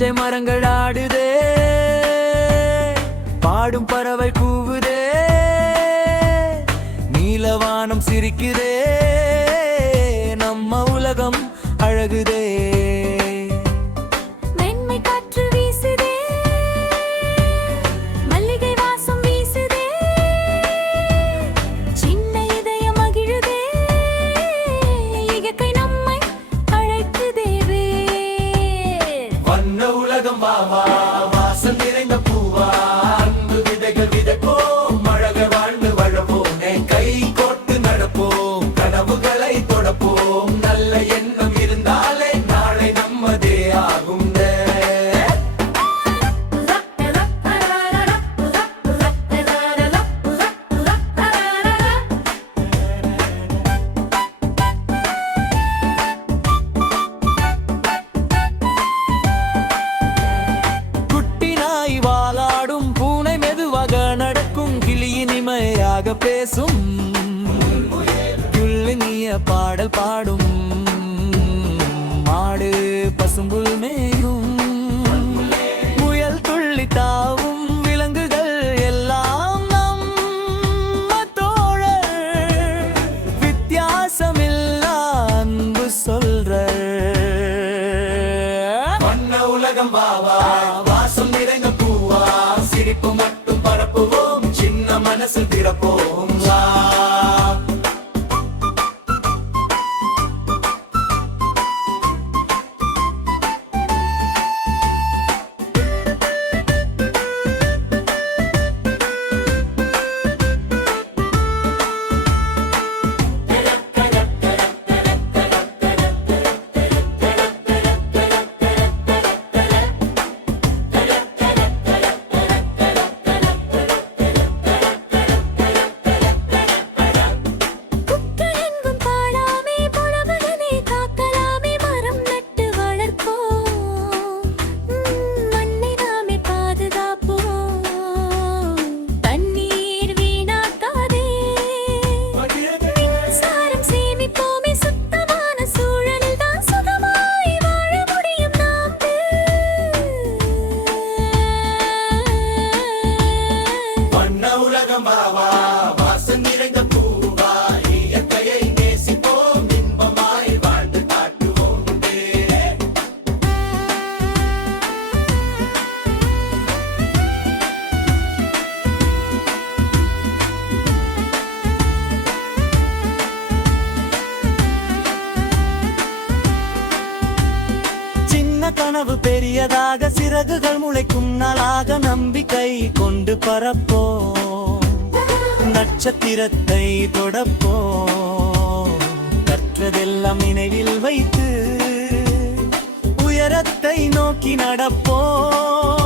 பச்சை மரங்கள் ஆடுதே, பாடும் பறவை கூவுதே, நீலவானம் சிரிக்குதே, நம்ம உலகம் அழகுதே. வாவா வாசல் நிறைந்த பூவா, அன்பு விதைகள் விதைப்போம், அழக வாழ்ந்து வளர்ப்போம், கை கோட்டு நடப்போம், கனவுகளை தொடப்போம், நல்ல எண்ணம் இருந்தாலே நாளை நம்மதே ஆகும். பேசும் புல்லினிய பாடல் பாடும், மாடு பசும்புல் மேயும், முயல் துள்ளி தாவும், விலங்குகள் எல்லாம் நம்ம தோழர், வித்தியாசமில்லா அன்பு சொல்ற வண்ண உலகம் வாவா வாசம் நிறைந்த பூவா, சிரிப்பு மட்டும் பரப்புவோம், சின்ன மனசில் திறப்போம். கனவு பெரியதாக, சிறகுகள் முளைக்கும் நாளாக, நம்பிக்கை கொண்டு பரப்போம், நட்சத்திரத்தை தொடப்போம், கற்றதெல்லாம் நினைவில் வைத்து உயரத்தை நோக்கி நடப்போம்.